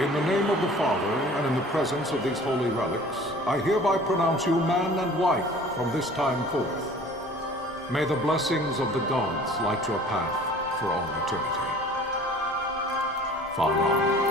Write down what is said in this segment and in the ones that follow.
In the name of the Father, and in the presence of these holy relics, I hereby pronounce you man and wife from this time forth. May the blessings of the gods light your path for all eternity. Vaan.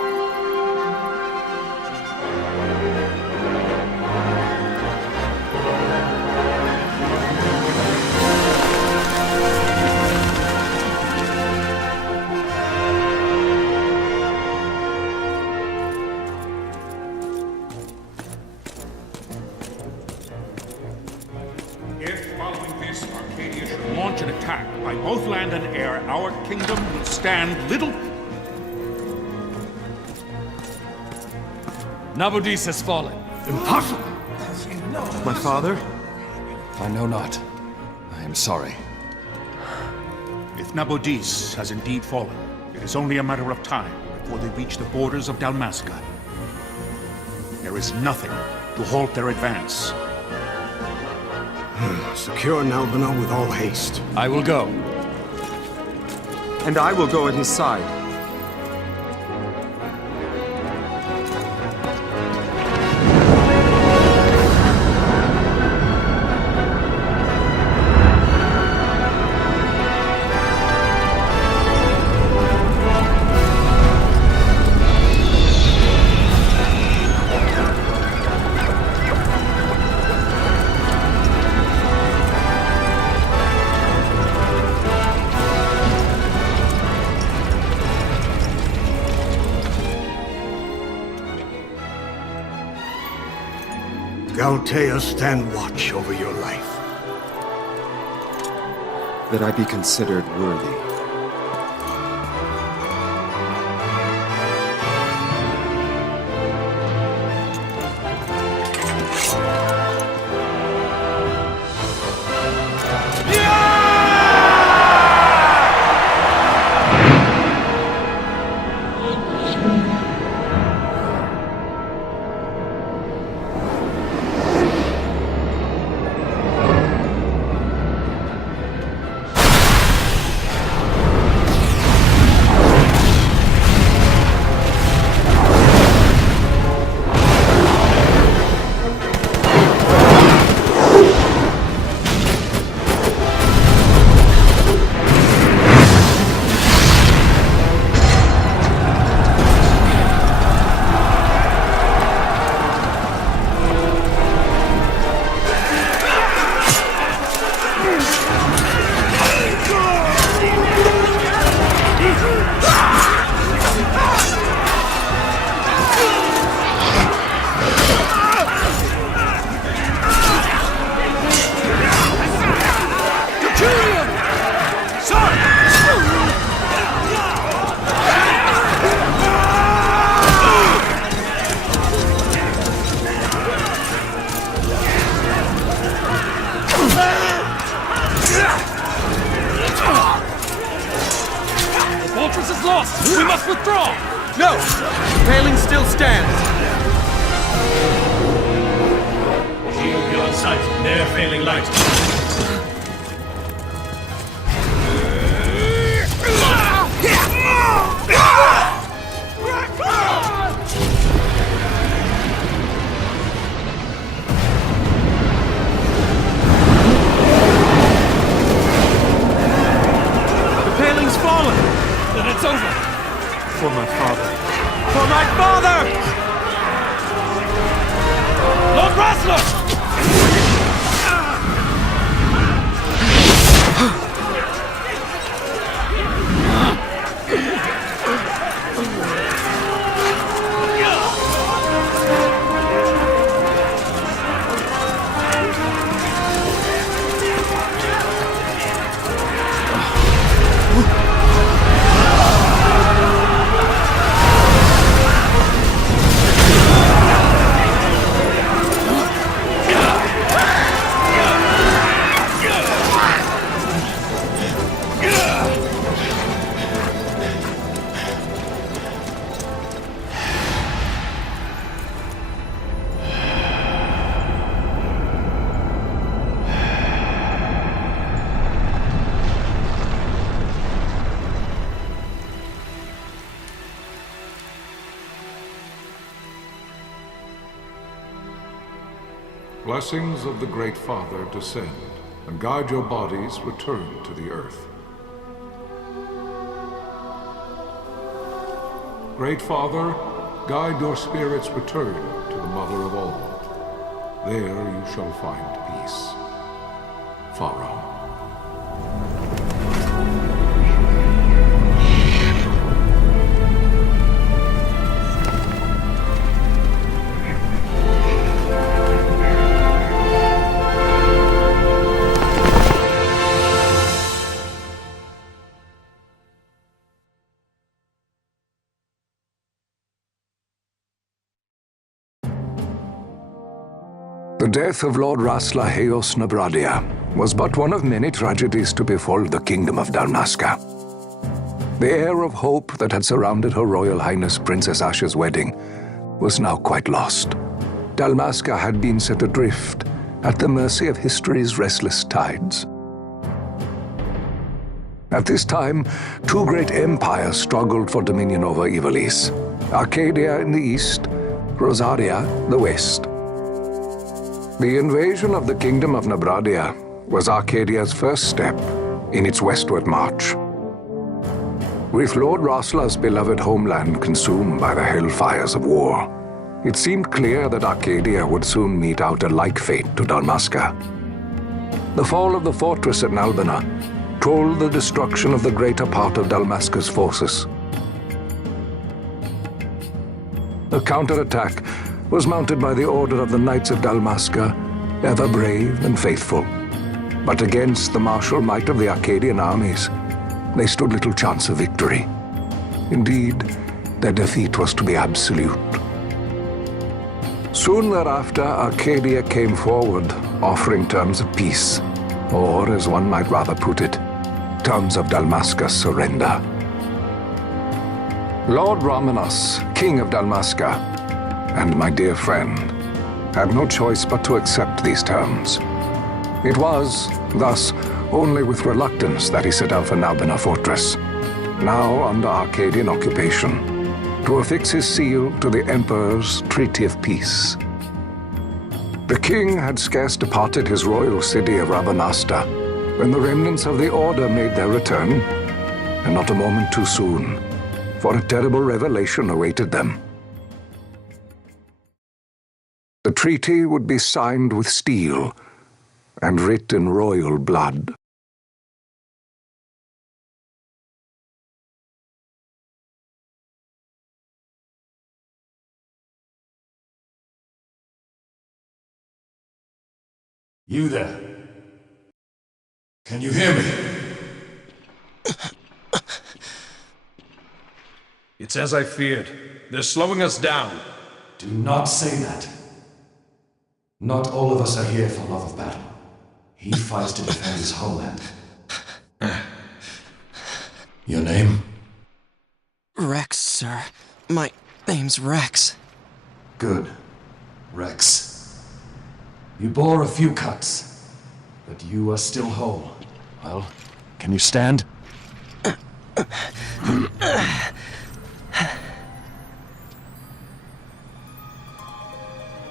Launch an attack by both land and air, our kingdom will stand little... Nabudis has fallen. Impossible! My father? I know not. I am sorry. If Nabudis has indeed fallen, it is only a matter of time before they reach the borders of Dalmasca. There is nothing to halt their advance. Secure Nalbina with all haste. I will go. And I will go at his side. Galtea, stand watch over your life. That I be considered worthy. We must withdraw! No! The paling still stands! Shield beyond sight, ne'er failing light. The paling's fallen! Then it's over! For my father. For my father! Lord Rasler! Blessings of the Great Father descend, and guide your bodies return to the earth. Great Father, guide your spirits return to the Mother of all. There you shall find peace. Pharaoh. The death of Lord Rasla Heos Nabradia was but one of many tragedies to befall the Kingdom of Dalmasca. The air of hope that had surrounded Her Royal Highness Princess Asha's wedding was now quite lost. Dalmasca had been set adrift at the mercy of history's restless tides. At this time, two great empires struggled for dominion over Ivalice: Arcadia in the east, Rosaria the west. The invasion of the Kingdom of Nabradia was Arcadia's first step in its westward march. With Lord Rasla's beloved homeland consumed by the hellfires of war, it seemed clear that Arcadia would soon mete out a like fate to Dalmasca. The fall of the fortress at Nalbina told the destruction of the greater part of Dalmasca's forces. A counterattack was mounted by the order of the Knights of Dalmasca, ever brave and faithful. But against the martial might of the Arcadian armies, they stood little chance of victory. Indeed, their defeat was to be absolute. Soon thereafter, Arcadia came forward, offering terms of peace, or, as one might rather put it, terms of Dalmasca's surrender. Lord Rabanastre, King of Dalmasca, and my dear friend, had no choice but to accept these terms. It was, thus, only with reluctance that he set out for Nalbina Fortress, now under Arcadian occupation, to affix his seal to the Emperor's Treaty of Peace. The king had scarce departed his royal city of Rabanastre when the remnants of the Order made their return, and not a moment too soon, for a terrible revelation awaited them. The treaty would be signed with steel and writ in royal blood. You there? Can you hear me? It's as I feared. They're slowing us down. Do not say that. Not all of us are here for love of battle. He fights to defend his homeland. Your name? Rex, sir. My name's Rex. Good. Rex. You bore a few cuts, but you are still whole. Well, can you stand?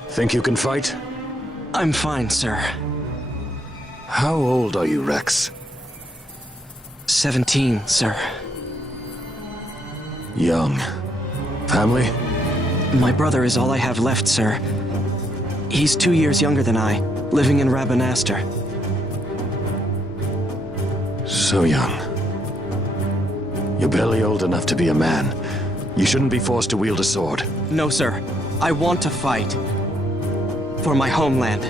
Think you can fight? I'm fine, sir. How old are you, Rex? 17, sir. Young. Family? My brother is all I have left, sir. He's 2 years younger than I, living in Rabanastre. So young. You're barely old enough to be a man. You shouldn't be forced to wield a sword. No, sir. I want to fight. For my homeland.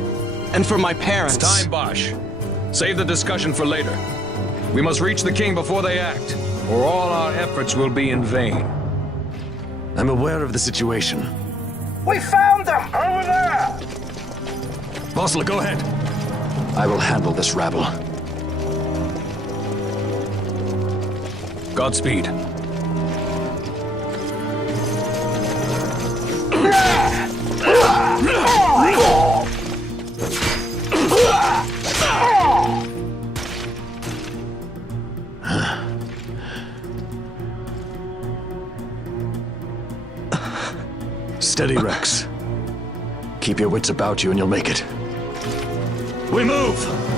And for my parents. It's time, Bosch. Save the discussion for later. We must reach the king before they act, or all our efforts will be in vain. I'm aware of the situation. We found them! Over there! Bosler, go ahead. I will handle this rabble. Godspeed. Steady, Rex. Keep your wits about you and you'll make it. We move!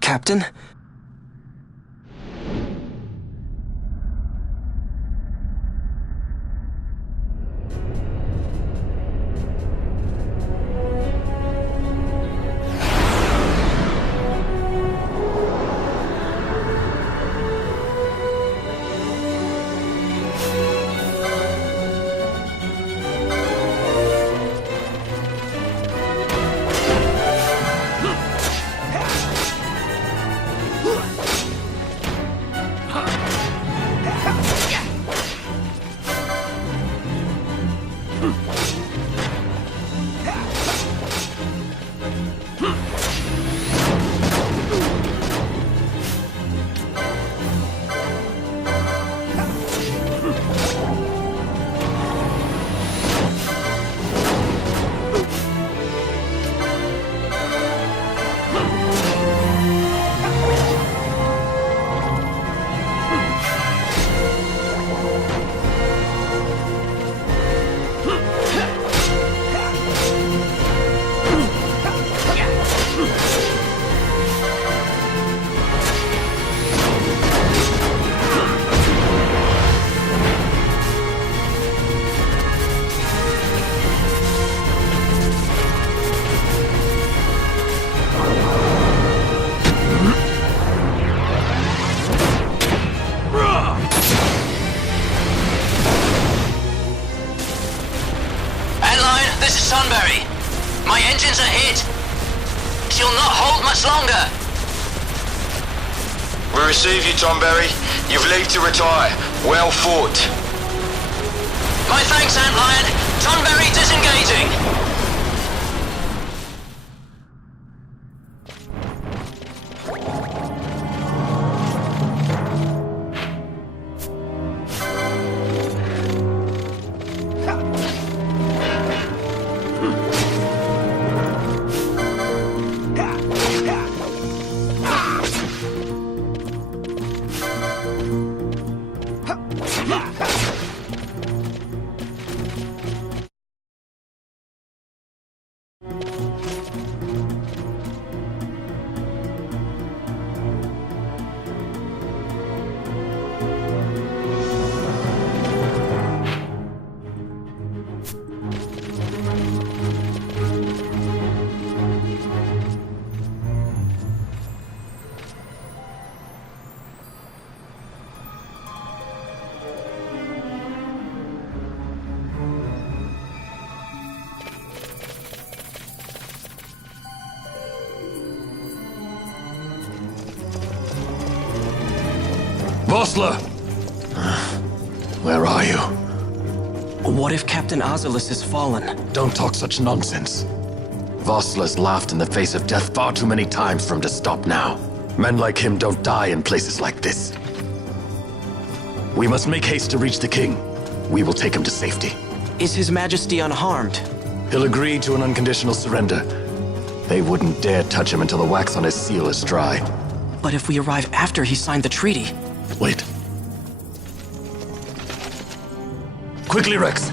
Captain? My engines are hit. She'll not hold much longer. We receive you, Tonberry. You've leave to retire. Well fought. My thanks, Antlion. Tonberry disengaging. Vossler! Where are you? What if Captain Ozilus has fallen? Don't talk such nonsense. Vossler's laughed in the face of death far too many times for him to stop now. Men like him don't die in places like this. We must make haste to reach the king. We will take him to safety. Is His Majesty unharmed? He'll agree to an unconditional surrender. They wouldn't dare touch him until the wax on his seal is dry. But if we arrive after he signed the treaty... Wait. Quickly, Rex!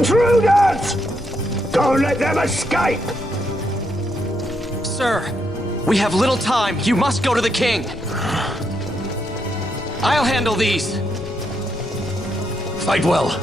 Intruders! Don't let them escape! Sir, We have little time. You must go to the king. I'll handle these. Fight well.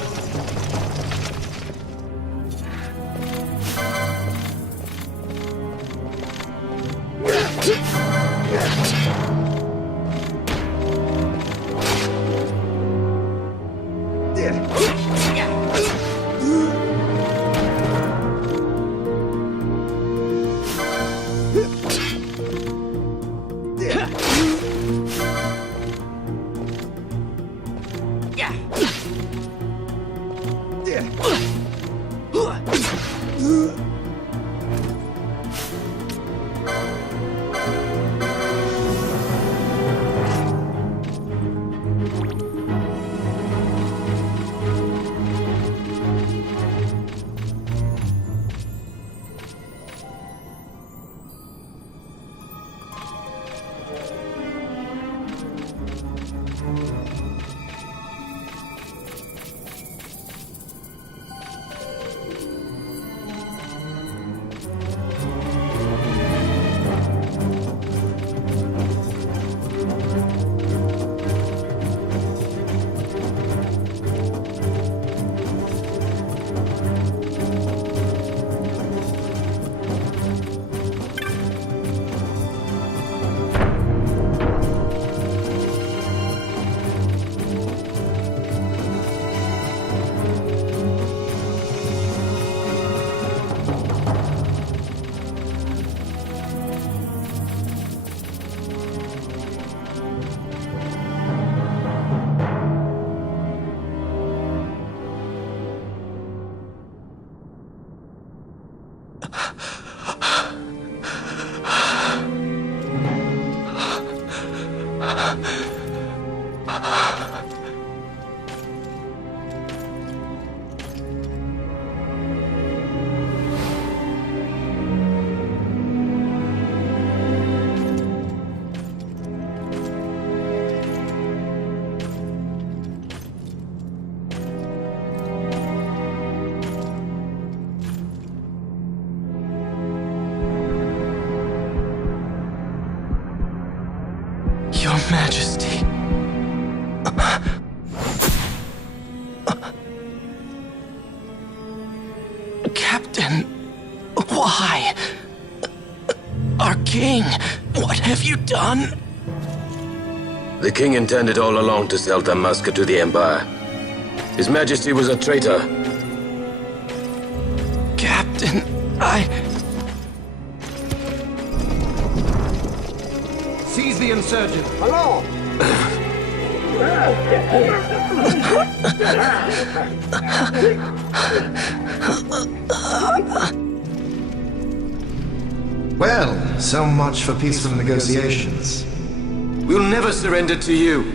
Your Majesty. Captain, why? Our king, what have you done? The king intended all along to sell Dalmasca to the Empire. His Majesty was a traitor. Captain, Seize the insurgent. Hello! Well, so much for peaceful negotiations. We'll never surrender to you.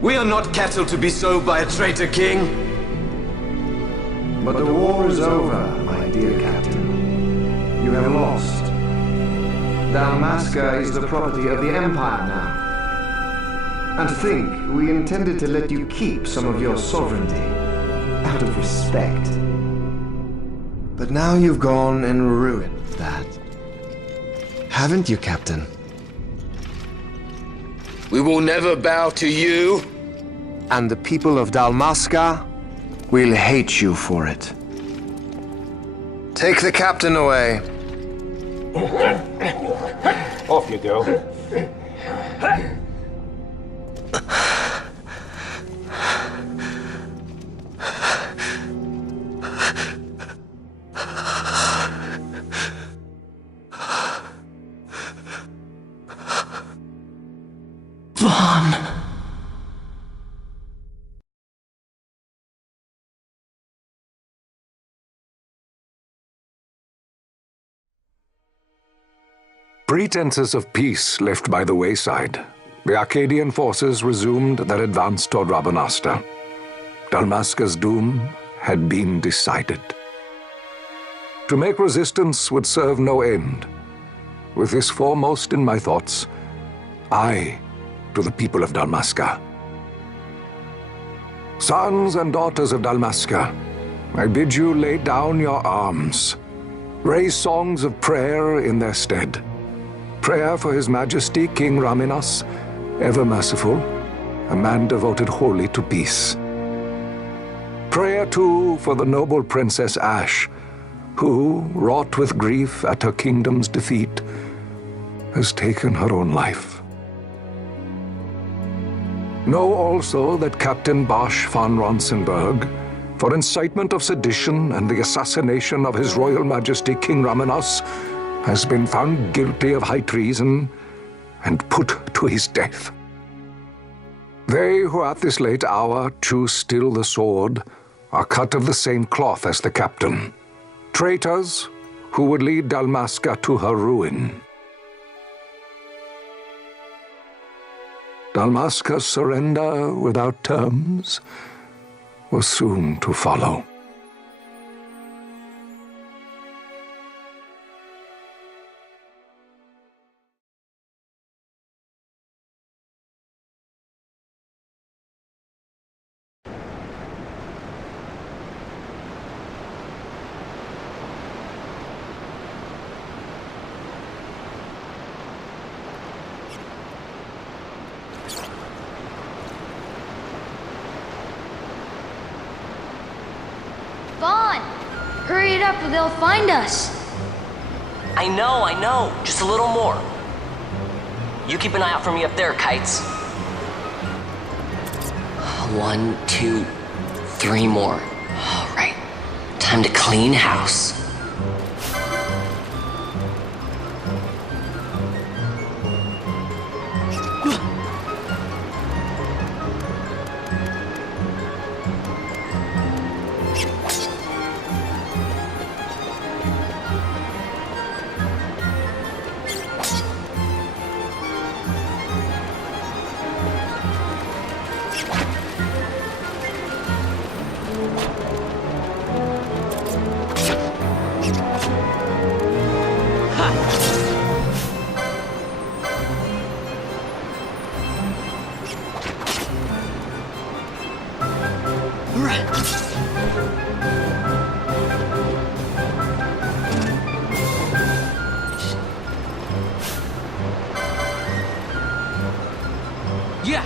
We are not cattle to be sold by a traitor king. But the war is over, my dear captain. You have lost. Dalmasca is the property of the Empire now. And to think, we intended to let you keep some of your sovereignty, out of respect. But now you've gone and ruined that. Haven't you, Captain? We will never bow to you. And the people of Dalmasca will hate you for it. Take the captain away. Off you go. Vaan. Pretenses of peace left by the wayside, the Arcadian forces resumed their advance toward Rabanastre. Dalmasca's doom had been decided. To make resistance would serve no end. With this foremost in my thoughts, I, to the people of Dalmasca. Sons and daughters of Dalmasca, I bid you lay down your arms. Raise songs of prayer in their stead. prayer for His Majesty King Raminas, ever merciful, a man devoted wholly to peace. Prayer, too, for the noble Princess Ash, who, wrought with grief at her kingdom's defeat, has taken her own life. Know also that Captain Bosch von Ronsenberg, for incitement of sedition and the assassination of His Royal Majesty King Raminas, has been found guilty of high treason and put to his death. They who at this late hour choose still the sword are cut of the same cloth as the captain, traitors who would lead Dalmasca to her ruin. Dalmasca's surrender without terms was soon to follow. Vaan! Hurry it up or they'll find us! I know. Just a little more. You keep an eye out for me up there, Kites. 1, 2, 3 more. All right. Time to clean house. Yeah!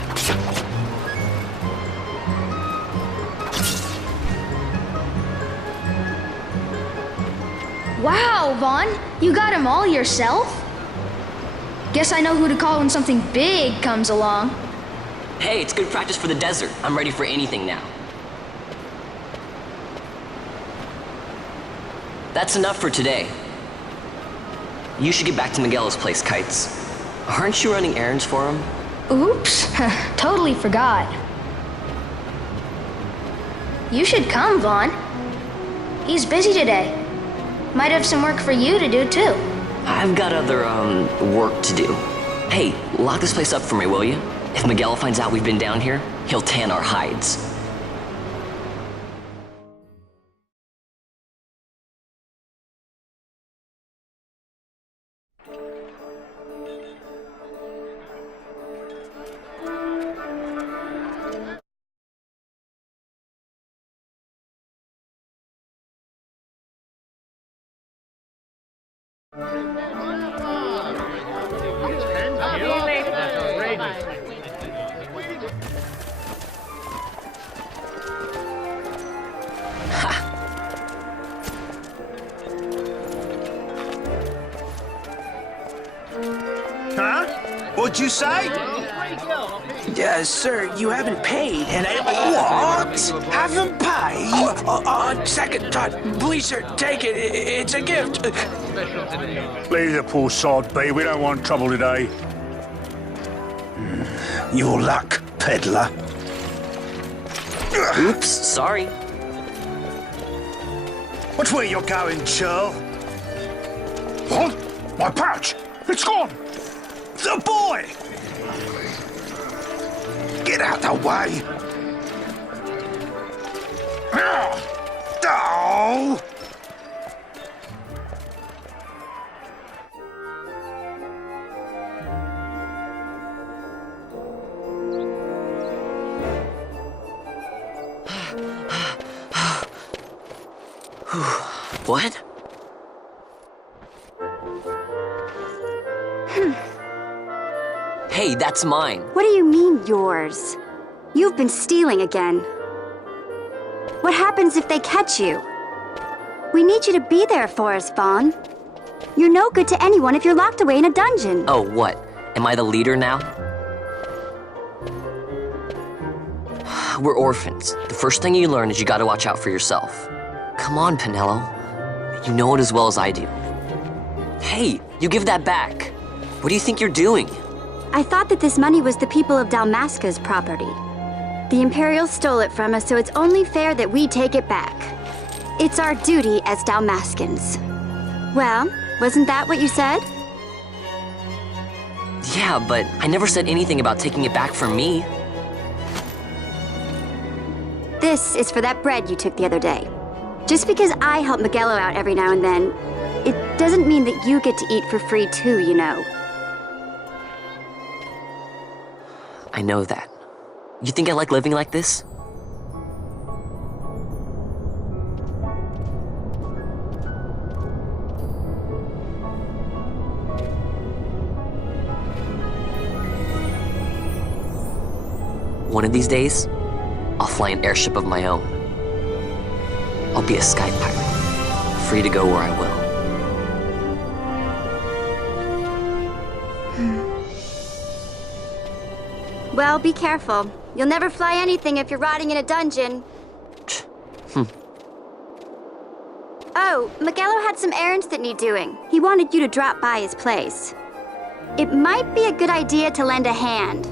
Wow, Vaan! You got him all yourself? Guess I know who to call when something big comes along. Hey, it's good practice for the desert. I'm ready for anything now. That's enough for today. You should get back to Miguel's place, Kites. Aren't you running errands for him? Oops, totally forgot. You should come, Vaan. He's busy today. Might have some work for you to do, too. I've got other, work to do. Hey, lock this place up for me, will you? If Miguel finds out we've been down here, he'll tan our hides. Huh? What'd you say? Sir, you haven't paid, and I... What? Haven't paid? On second thought, please, sir, take it. It's a gift. Leave the poor sod be. We don't want trouble today. Your luck, peddler. Oops, sorry. Watch where you're going, churl. What? My pouch! It's gone! The boy! Get out the way! Oh! What? Hey, that's mine. What do you mean, yours? You've been stealing again. What happens if they catch you? We need you to be there for us, Vaan. You're no good to anyone if you're locked away in a dungeon. Oh, what? Am I the leader now? We're orphans. The first thing you learn is you gotta watch out for yourself. Come on, Pinello. You know it as well as I do. Hey, you give that back. What do you think you're doing? I thought that this money was the people of Dalmasca's property. The Imperials stole it from us, so it's only fair that we take it back. It's our duty as Dalmascans. Well, wasn't that what you said? Yeah, but I never said anything about taking it back from me. This is for that bread you took the other day. Just because I help Miguelo out every now and then, it doesn't mean that you get to eat for free too, you know. I know that. You think I like living like this? One of these days, I'll fly an airship of my own. I'll be a sky pirate, free to go where I will. Well, be careful. You'll never fly anything if you're rotting in a dungeon. Oh, Miguelo had some errands that need doing. He wanted you to drop by his place. It might be a good idea to lend a hand.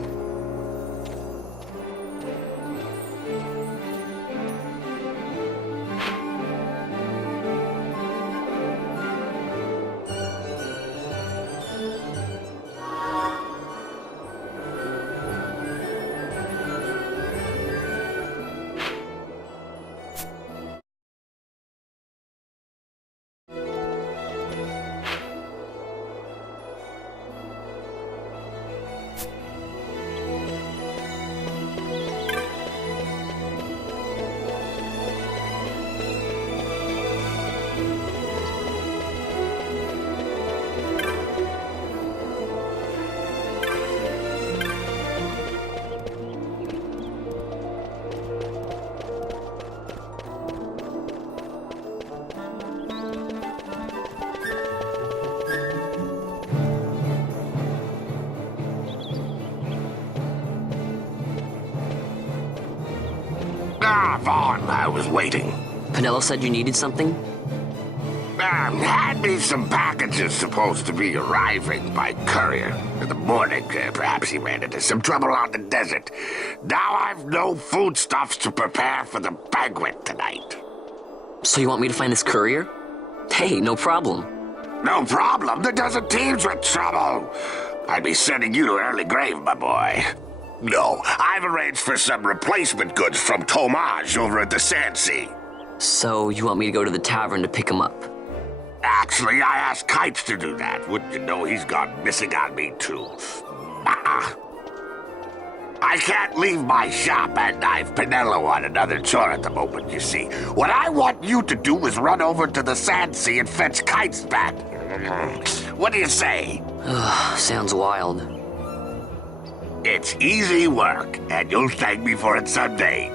Vaan, I was waiting. Pinello said you needed something? Had me some packages supposed to be arriving by courier in the morning. Perhaps he ran into some trouble on the desert. Now I've no foodstuffs to prepare for the banquet tonight. So you want me to find this courier? Hey, no problem. No problem. The desert teems with trouble. I'd be sending you to early grave, my boy. No, I've arranged for some replacement goods from Tomage over at the Sandsea. So you want me to go to the tavern to pick him up? Actually, I asked Kites to do that. Wouldn't you know he's gone missing on me, too. I can't leave my shop, and I've Pinello on another chore at the moment, you see. What I want you to do is run over to the Sandsea and fetch Kites back. What do you say? Sounds wild. It's easy work, and you'll thank me for it someday.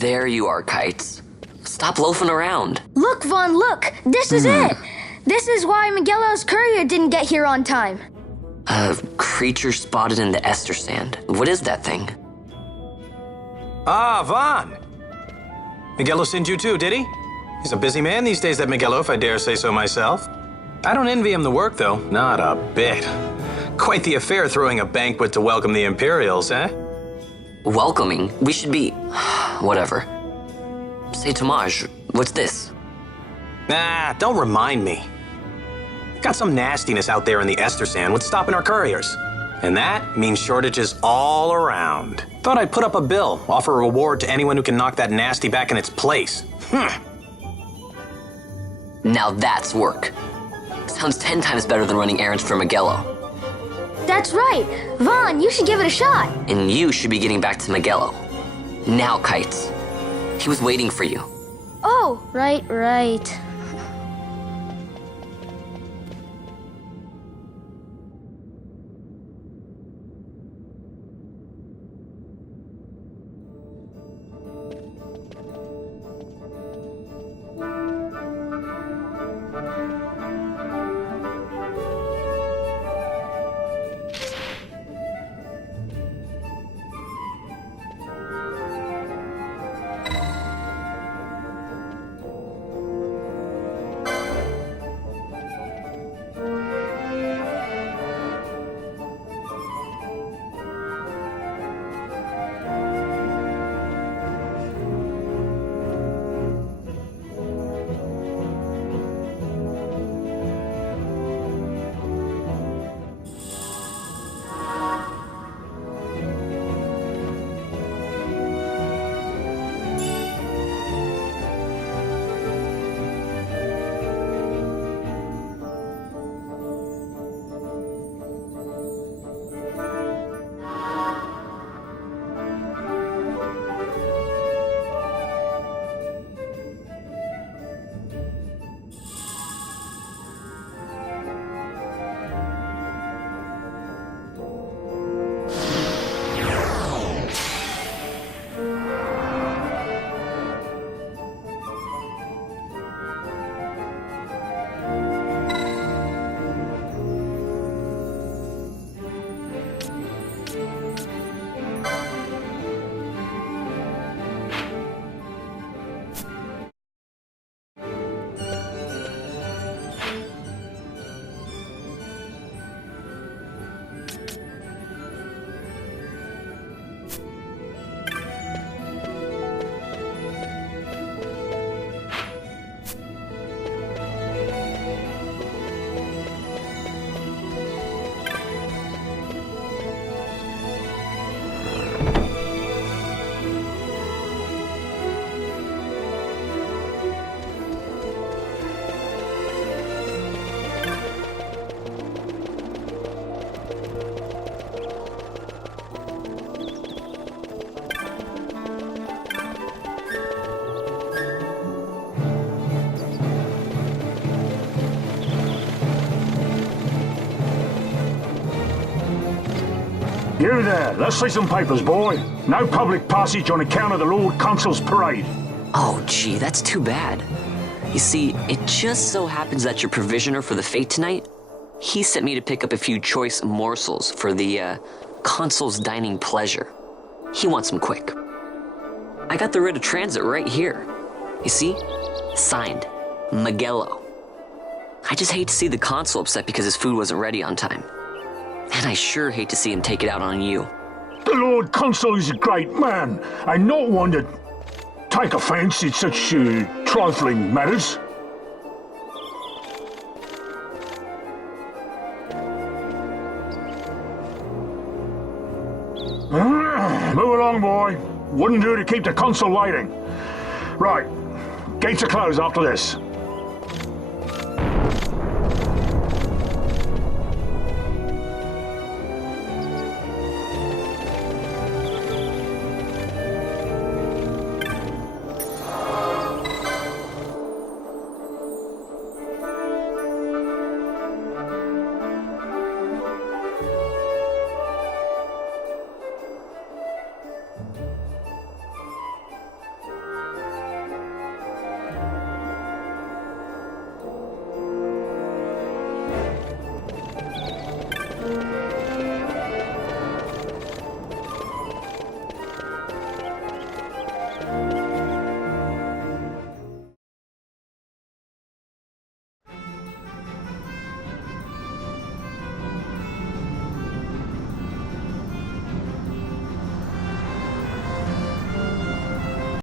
There you are, Kites. Stop loafing around. Look, Vaan, look! This is it! This is why Miguelo's courier didn't get here on time. A creature spotted in the ester sand. What is that thing? Ah, Vaan! Miguelo sent you too, did he? He's a busy man these days, that Miguelo, if I dare say so myself. I don't envy him the work, though. Not a bit. Quite the affair throwing a banquet to welcome the Imperials, eh? Welcoming? We should be... whatever. Say, Tomaj, what's this? Nah, don't remind me. Got some nastiness out there in the ester sand. What's stopping our couriers? And that means shortages all around. Thought I'd put up a bill, offer a reward to anyone who can knock that nasty back in its place. Now that's work. Sounds 10 times better than running errands for Miguelo. That's right! Vaan, you should give it a shot! And you should be getting back to Miguelo. Now, Kites. He was waiting for you. Oh, right. You there, let's see some papers, boy. No public passage on account of the Lord Consul's parade. Oh, gee, that's too bad. You see, it just so happens that your provisioner for the fete tonight, he sent me to pick up a few choice morsels for the, Consul's dining pleasure. He wants them quick. I got the writ of transit right here. You see? Signed, Miguelo. I just hate to see the Consul upset because his food wasn't ready on time. And I sure hate to see him take it out on you. The Lord Consul is a great man, and not one to take offense in such trifling matters. Move along, boy. Wouldn't do to keep the Consul waiting. Right, gates are closed after this.